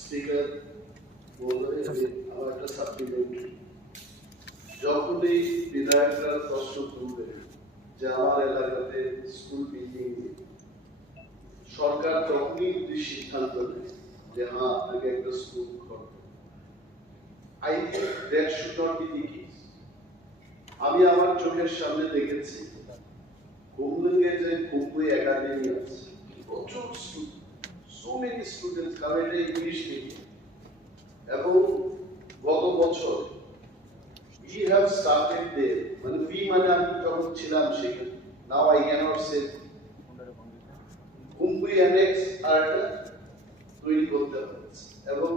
স্পিকার আমার একটা সাপ্লিমেন্টারি যখনই বিধায়করা প্রশ্ন করবে যে আমার এলাকাতে স্কুল বিল্ডিং সরকার তখনই যদি সিদ্ধান্ত নেয় যে হ্যাঁ আপনাকে একটা স্কুল করবে I think that should not be the case. আমি আমার চোখের সামনে দেখেছি হুমলিংয়ে যে কুকুই একাডেমি আছে প্রচুর so many students কারণ এটা ইংলিশ মিডিয়াম এবং গত বছর we have started there মানে we মানে আমি যখন ছিলাম সেখানে now I cannot say কুকুই অ্যানেক্স আর তৈরি করতে হচ্ছে এবং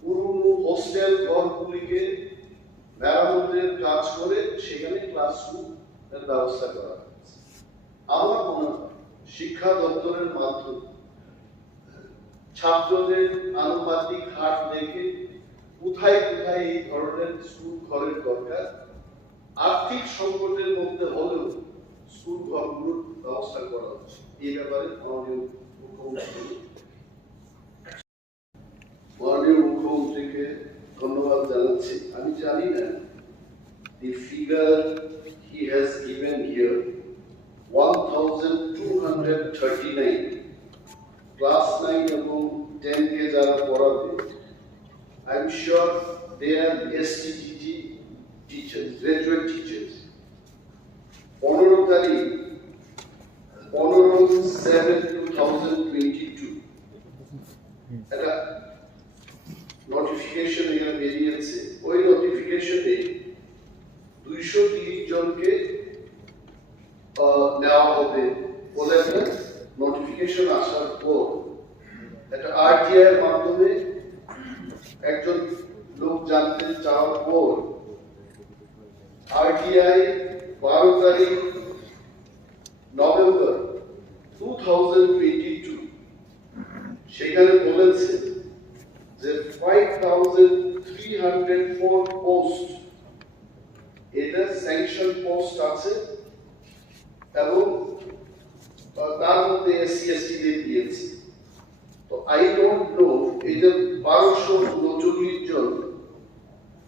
পুরনো হোস্টেল ঘরগুলিকে মেরামতের কাজ করে সেখানে ক্লাসরুম এর ব্যবস্থা করা হয়েছে আমার মনে হয় শিক্ষা দপ্তরের মাধ্যমে ছাত্রদের আনুপাতিক হার দেখে কোথায় কোথায় এই ধরনের স্কুল ঘরের দরকার আর্থিক সংকটের মধ্যে হলেও স্কুল ঘরগুলোর ব্যবস্থা করা হচ্ছে এই ব্যাপারে মাননীয় মুখ্যমন্ত্রীকে ধন্যবাদ জানাচ্ছি আমি জানি না the figure he has given here 1239 class 9 এবং 10 কে যারা পড়াবে I am sure they are STTT teachers graduate teachers 15 তারিখ 15/7/2022 এটা নোটিফিকেশন এখানে বেরিয়েছে ওই নোটিফিকেশনে 230 জনকে নেওয়া হবে বলে একটা নোটিফিকেশন আসার পর একটা আরটিআই এর মাধ্যমে একজন লোক জানতে চাওয়ার পর আরটিআই 12 তারিখ নভেম্বর 2022 সেখানে বলেছে যে 5304 পোস্ট এটা স্যাংশন পোস্ট আছে এবং তার মধ্যে এসসি এসটি দিয়েছে তো আই ডোন্ট নো এই যে 1239 জন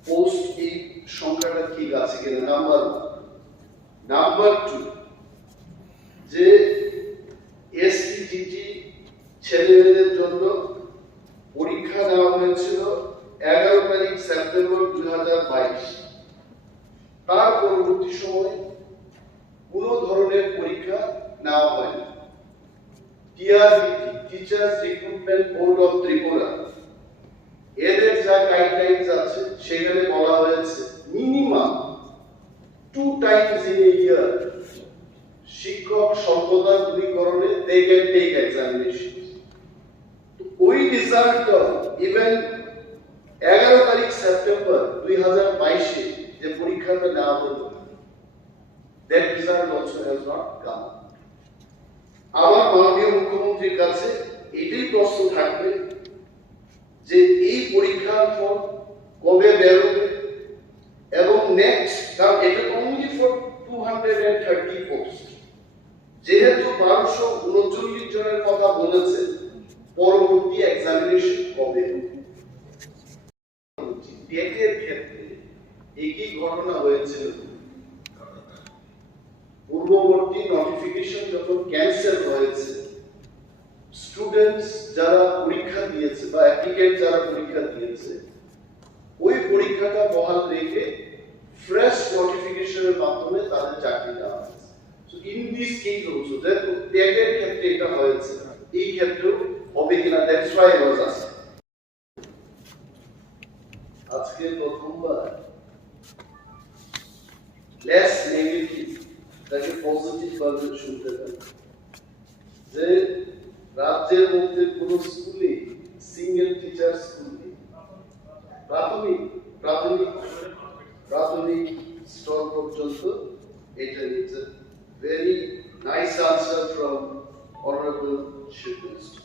পোস্ট এই সংখ্যাটা ঠিক আছে কিনা নাম্বার 2 যে এসটিটি ছেলেমেয়েদের জন্য পরীক্ষা নেওয়া হয়েছিল 11 তারিখ সেপ্টেম্বর 2022 তার পরবর্তী সময় কোন ধরনের পরীক্ষা নেওয়া হয়নি TRBT teachers recruitment board of Tripura এদের যা গাইডলাইনস আছে সেখানে বলা হয়েছে মিনিমাম 2 টাইমস ইন এ ইয়ার শিক্ষক সম্পদা দূরীকরণে they can take examination ওই রিজাল্ট ইভেন 11 তারিখ সেপ্টেম্বর 2022 এ যে পরীক্ষাটা নেওয়া হলো that result also has not come আমার মাননীয় মুখ্যমন্ত্রীর কাছে এটাই প্রশ্ন থাকবে যে এই পরীক্ষার ফল কবে বেরোবে এবং নেক্সট কারণ এটা only for 230 পোস্ট যেহেতু 1239 জনের কথা বলেছে পরবর্তী এক্সামিনেশন কবে টেটের ক্ষেত্রে একই ঘটনা হয়েছিল পূর্ববর্তী নোটিফিকেশন যখন ক্যান্সেল হয়েছে স্টুডেন্টস যারা পরীক্ষা দিয়েছে বা অ্যাপ্লিকেন্ট যারা পরীক্ষা দিয়েছে ওই পরীক্ষাটা বহাল রেখে ফ্রেশ নোটিফিকেশনের মাধ্যমে তাদের চাকরি দেওয়া হয়েছে so in this case also যেহেতু টেটের ক্ষেত্রে এটা হয়েছে এই ক্ষেত্রেও হবে কিনা that's why I was asking আজকে প্রথমবার লেস নেগেটিভ তাকে পজিটিভ ভাবে শুনতে পাই যে রাজ্যের মধ্যে কোন স্কুলে সিঙ্গেল টিচার স্কুল নেই প্রাথমিক স্তর পর্যন্ত এটা is a very nice answer from honourable chief minister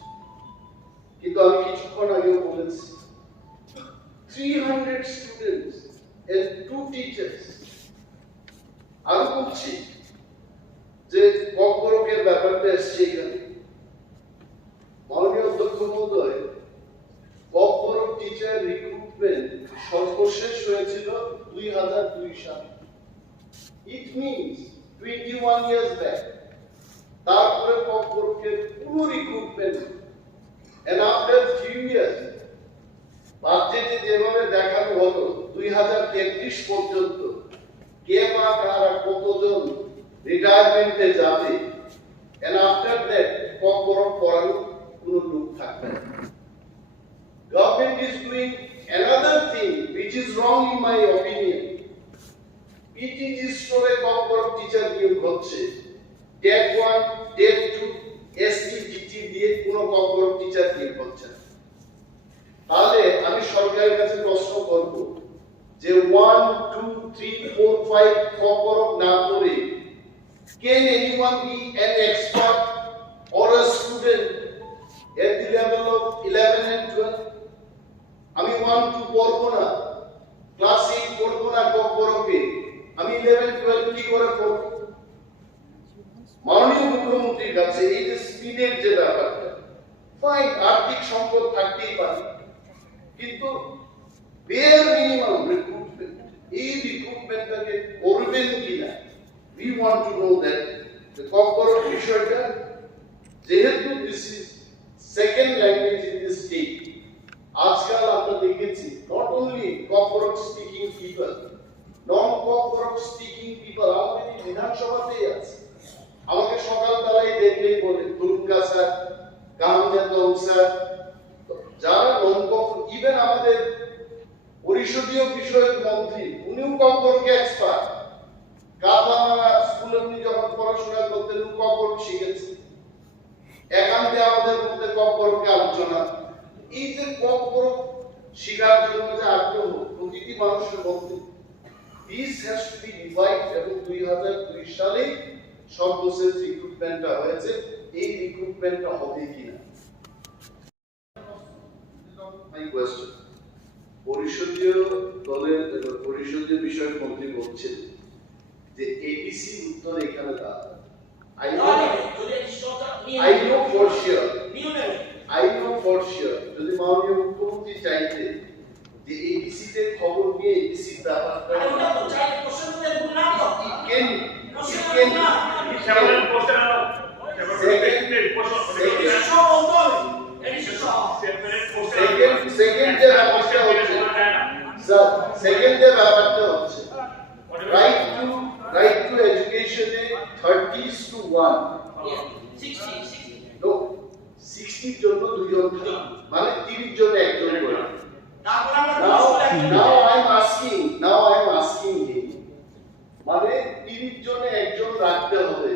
কিন্তু আমি কিছুক্ষণ আগে বলেছি 300 students and 2 teachers আরো বলছি means 21 years back. তারপরে ককবরকের পুরো recruitment and after few years বাজেটে যেভাবে দেখানো হলো 2033 পর্যন্ত কে বা কারা কতজন রিটায়ারমেন্টে যাবে and after that ককবরক পড়ানো কোনো লোক থাকবে না। Government is doing another thing which is wrong in my opinion. PTG স্টোরে ককবরক টিচার নিয়োগ হচ্ছে, টেট 1 টেট 2 এসটিজিটি দিয়ে কোনো ককবরক টিচার নিয়োগ হচ্ছে না। তাহলে আমি সরকারের কাছে প্রশ্ন করব যে 1 2 3 4 5 ককবরক না করে can anyone be an expert or a student at the level of 11 and 12? আমি 1 2 পড়ব না, ক্লাস 8 পড়ব না ককবরকে, আমি 11 12 কি করে পড়ব? মাননীয় মুখ্যমন্ত্রীর কাছে এই যে স্পিডের যে ব্যাপারটা, ফাইন আর্থিক সম্পদ থাকতেই পারে, কিন্তু বেয়ার মিনিমাম রিক্রুটমেন্ট, এই রিক্রুটমেন্টটাকে করবেন কিনা? We want to know that the Kokborok বিষয়টা যেহেতু this is second language in this state, আজকাল আমরা দেখেছি not only Kokborok speaking people, non-Kokborok speaking people আমাদের বিধানসভাতেই আছে। আমাকে সকালবেলায় দেখলেই বলে দুর্গা স্যার, কামজাতং স্যার, যারা non-Kokborok, ইভেন আমাদের পরিষদীয় বিষয়ক মন্ত্রী উনিও ককবরকে এক্সপার্ট। কাতলামালা স্কুলে উনি যখন পড়াশোনা করতেন ককবরক শিখেছেন, একান্তে আমাদের মধ্যে ককবরকে আলোচনা। এই যে ককবরক শেখার জন্য যে আগ্রহ প্রতিটি মানুষের মধ্যে, this has to be revived, এবং 2002 সালে সর্বশেষ রিক্রুটমেন্টটা হয়েছে, এই রিক্রুটমেন্টটা হবে কিনা? মাই কোয়েশ্চন, পরিষদীয় দলের পরিষদীয় বিষয়ক মন্ত্রী বলছেন যে এবিসি উত্তর এখানে দাও। I know for sure যদি মাননীয় মুখ্যমন্ত্রী চাইতে যে এবিসি তে খবর নিয়ে এবিসি ব্যাপারটা সেকেন্ড যে ব্যাপারটা হচ্ছে right to education 30:1, 60 জন্য দুইজন থাকে, মানে 30 জন একজন করে। now I'm asking him, মানে 30 জনে একজন রাখতে হবে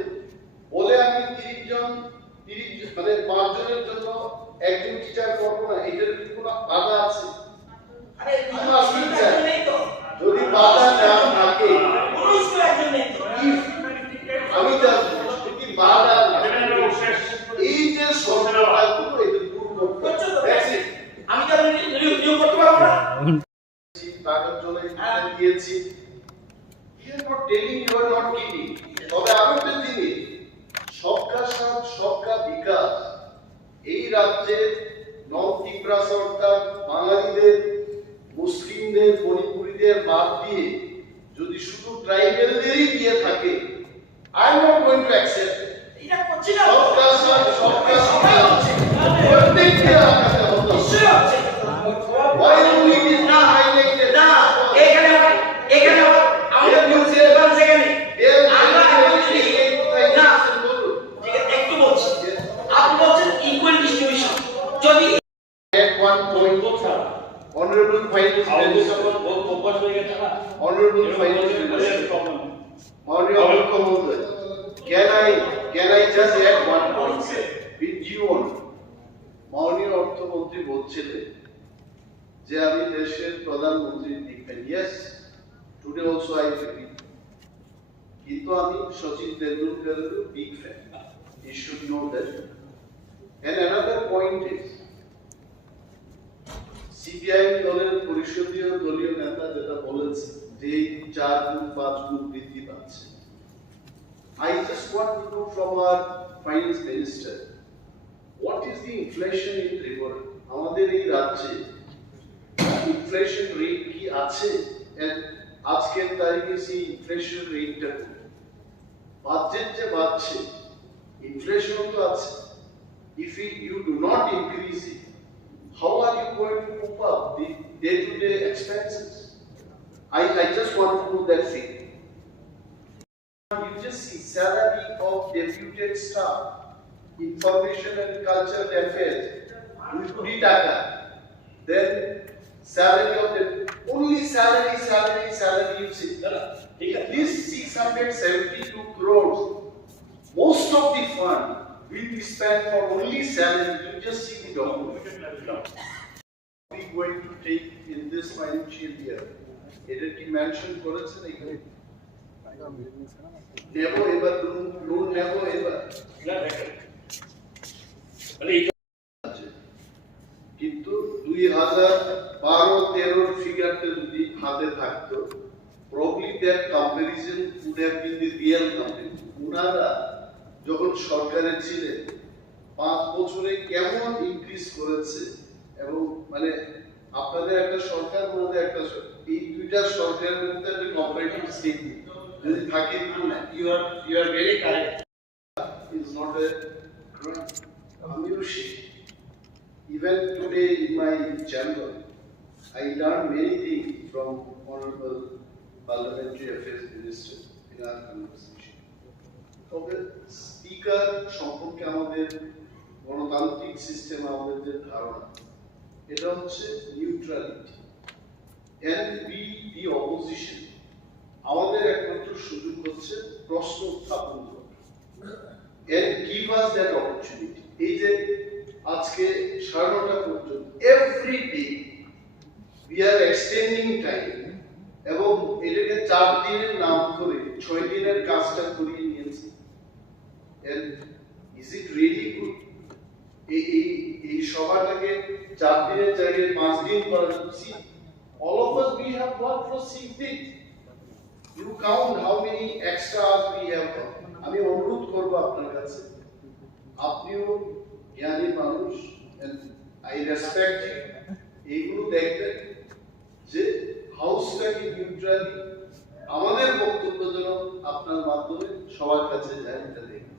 বলে আমি 30 মানে 5 জনের জন্য একজন টিচার করব না, এটার কি কোনো বাধা আছে? আরে যদি বাধা না থাকে, আমি যদি বাধা এই যে সরকার পুরো এটা দূর করতে, আমি তো নিয়োগ করতে পারবো না, টাকার জন্য দিয়েছি, you are not telling, you are not giving। তবে আমি একটা জিনিস, সবকা সাথ সবকা বিকাশ, এই রাজ্যে নন-ত্রিপুরা সরকার বাঙালিদের, মুসলিমদের, মণিপুরীদের বাদ দিয়ে যদি শুধু ট্রাইবেলদেরই দিয়ে থাকে, I am not going to accept it। এটা করছি না, সবকা সাথ সবকা বিকাশ প্রত্যেককে রাখতে হবে, নিশ্চয়ই আছে। why only it is not highlighted? না, এখানে আমাদের নিউজের বান সেখানে আমরা বলছি না, একটু বলছি, আপনি বলছেন ইকুয়াল ডিস্ট্রিবিউশন, যদি at one point honorable finance minister honorable finance minister honorable commander, can I just add one point with you on? মাননীয় অর্থমন্ত্রী বলছিলেন যে আমি দেশের প্রধানমন্ত্রী দেখবেন, yes today also I agree, কিন্তু আমি সচিন তেন্ডুলকারের big fan, you should know that। and another point is CPI দলের পরিষদীয় দলীয় নেতা যেটা বলেছে যে 4 গুণ 5 গুণ বৃদ্ধি পাচ্ছে, I just want to know from our finance minister, what is the inflation in Tripura? আমাদের এই রাজ্যে ইনফ্লেশন রেট কি আছে, and আজকের তারিখে সেই ইনফ্লেশন রেটটা বাজেট যে বাড়ছে, ইনফ্লেশন তো আছে। If you do not increase it, how are you going to cope up the day-to-day expenses? I just want to know that thing. You just see salary of deputed staff, information and cultural affairs, with 3 taka. Then salary of the only salary you see. At least 672 crores. Most of the fund will be spent for only salary. You just see the document. We are going to take in this financial year. It is mentioned করেছেন এখানে। Never ever loan never ever. কিন্তু 2012-13 ফিগারটা যদি হাতে থাকতো, probably that comparison would have been the real comparison. উনারা যখন সরকারে ছিলেন 5 বছরে কেমন ইনক্রিজ করেছে, এবং মানে আপনাদের একটা সরকার, ওনাদের একটা সরকার, এই দুইটা সরকারের মধ্যে একটা কম্পারেটিভ স্টেটমেন্ট যদি থাকে, you are very correct. is not a crime. Even today in my chamber, I learned many things from Honorable Parliamentary Affairs Minister in our conversation. তবে স্পিকার সম্পর্কে আমাদের গণতান্ত্রিক সিস্টেম, আমাদের যে ধারণা, এটা হচ্ছে neutrality and be the opposition. আমাদের একমাত্র সুযোগ হচ্ছে প্রশ্ন উত্থাপন করা and give us that opportunity. এই যে আজকে 9:30 পর্যন্ত every day we are extending time, এবং এটাকে 4 দিনের নাম করে 6 দিনের কাজটা করিয়ে নিয়েছি। and is it really good? এই সভাটাকে 4 দিনের জায়গায় 5 দিন করা যাচ্ছে। All of us, we have worked for 6 days. You count how many extra hours we have worked. আমি অনুরোধ করব আপনার কাছে, আপনিও জ্ঞানী মানুষ, and I respect you, এইগুলো দেখবেন যে হাউসটাকে নিউট্রালি আমাদের বক্তব্য যেন আপনার মাধ্যমে সবার কাছে যায়, এটা দেখবেন।